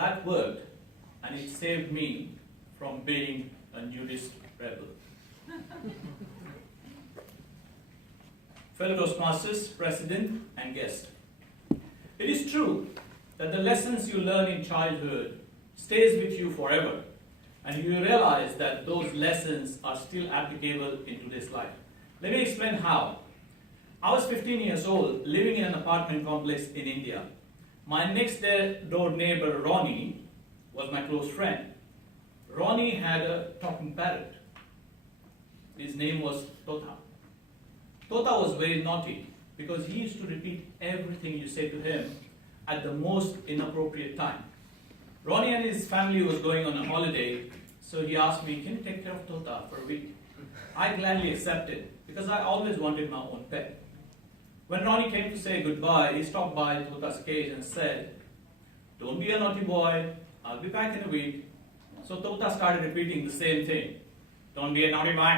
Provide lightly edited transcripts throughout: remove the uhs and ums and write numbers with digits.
That worked, and it saved me from being a nudist rebel. Fellow Toastmasters, President, and guest. It is true that the lessons you learn in childhood stays with you forever, and you realize that those lessons are still applicable in today's life. Let me explain how. I was 15 years old, living in an apartment complex in India. My next door neighbor, Ronnie, was my close friend. Ronnie had a talking parrot. His name was Tota. Tota was very naughty because he used to repeat everything you said to him at the most inappropriate time. Ronnie and his family was going on a holiday, so he asked me, "Can you take care of Tota for a week?" I gladly accepted because I always wanted my own pet. When Ronnie came to say goodbye, he stopped by Tota's cage and said, "Don't be a naughty boy, I'll be back in a week." So Tota started repeating the same thing. "Don't be a naughty boy,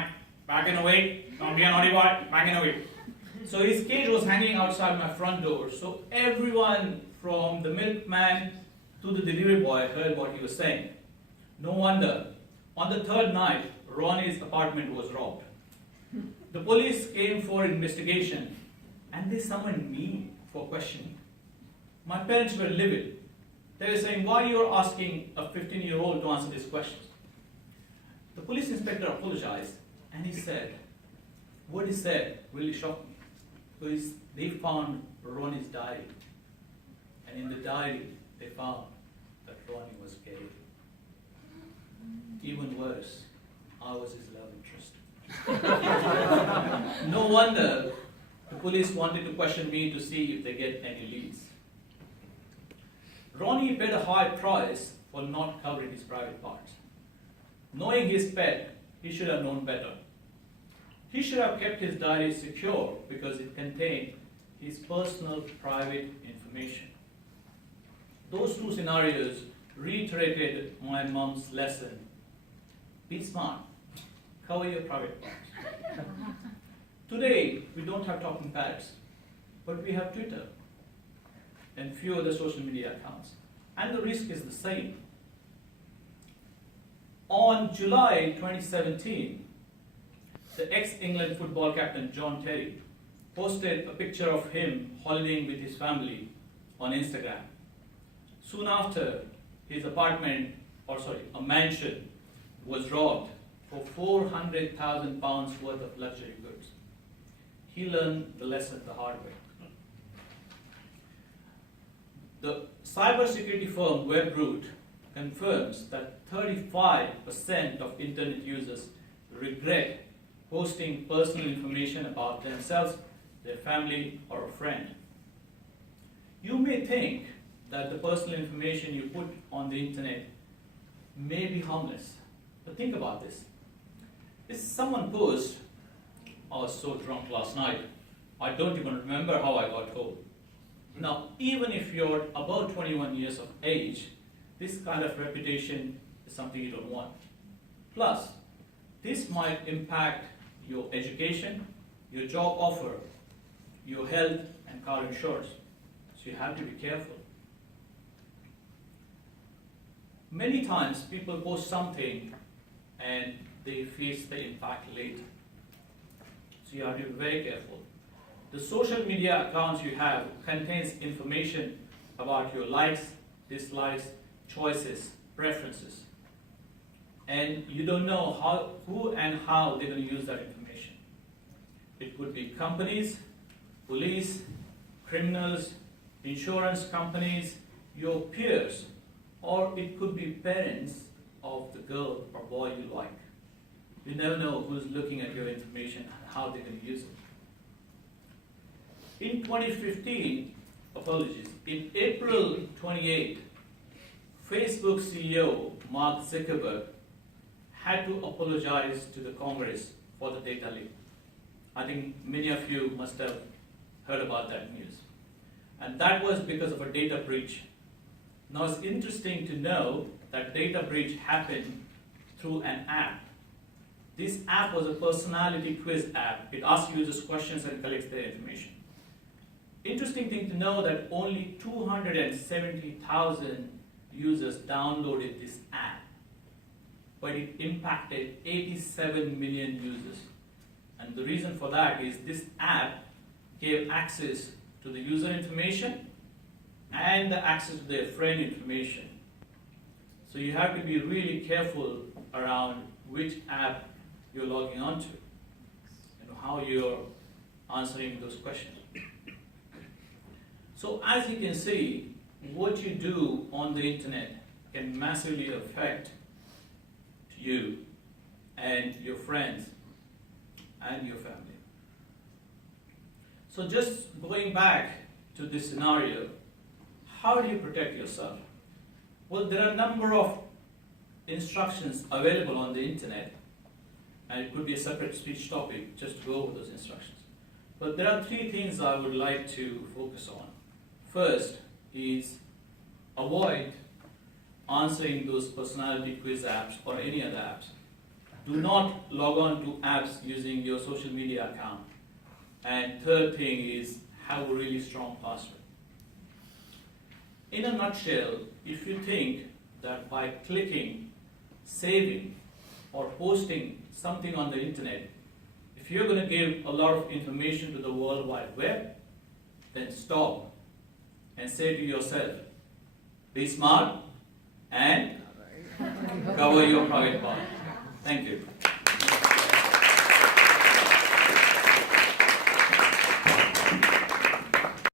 back in a week. Don't be a naughty boy, back in a week." So his cage was hanging outside my front door, so everyone from the milkman to the delivery boy heard what he was saying. No wonder, on the third night, Ronnie's apartment was robbed. The police came for investigation, and they summoned me for questioning. My parents were livid. They were saying, "Why you are asking a 15-year-old to answer these questions?" The police inspector apologized, and he said, what he said really shocked me. Because they found Ronnie's diary. And in the diary, they found that Ronnie was gay. Even worse, I was his love interest. No wonder the police wanted to question me to see if they get any leads. Ronnie paid a high price for not covering his private parts. Knowing his pet, he should have known better. He should have kept his diary secure because it contained his personal private information. Those two scenarios reiterated my mom's lesson. Be smart. Cover your private parts. Today, we don't have talking parrots, but we have Twitter and few other social media accounts. And the risk is the same. On July 2017, the ex-England football captain John Terry posted a picture of him holidaying with his family on Instagram. Soon after, his a mansion was robbed for £400,000 worth of luxury goods. He learned the lesson the hard way. The cybersecurity firm Webroot confirms that 35% of internet users regret posting personal information about themselves, their family, or a friend. You may think that the personal information you put on the internet may be harmless, but think about this. If someone posts, "I was so drunk last night, I don't even remember how I got home." Now, even if you're about 21 years of age, this kind of reputation is something you don't want. Plus, this might impact your education, your job offer, your health and car insurance. So you have to be careful. Many times people post something and they face the impact later. So you have to be very careful. The social media accounts you have contains information about your likes, dislikes, choices, preferences. And you don't know who and how they're going to use that information. It could be companies, police, criminals, insurance companies, your peers, or it could be parents of the girl or boy you like. You never know who's looking at your information and how they're going to use it. In 2015, in April 28, Facebook CEO Mark Zuckerberg had to apologize to the Congress for the data leak. I think many of you must have heard about that news. And that was because of a data breach. Now it's interesting to know that data breach happened through an app. This app was a personality quiz app. It asks users questions and collects their information. Interesting thing to know that only 270,000 users downloaded this app, but it impacted 87 million users. And the reason for that is this app gave access to the user information and the access to their friend information. So you have to be really careful around which app you're logging onto and how you're answering those questions. So as you can see, what you do on the internet can massively affect you and your friends and your family. So just going back to this scenario, how do you protect yourself? Well, there are a number of instructions available on the internet, and it could be a separate speech topic just to go over those instructions. But there are 3 things I would like to focus on. First is avoid answering those personality quiz apps or any other apps. Do not log on to apps using your social media account. And third thing is have a really strong password. In a nutshell, if you think that by clicking, saving, or posting something on the internet, if you're going to give a lot of information to the World Wide Web, then stop and say to yourself, be smart and cover your private part. Thank you.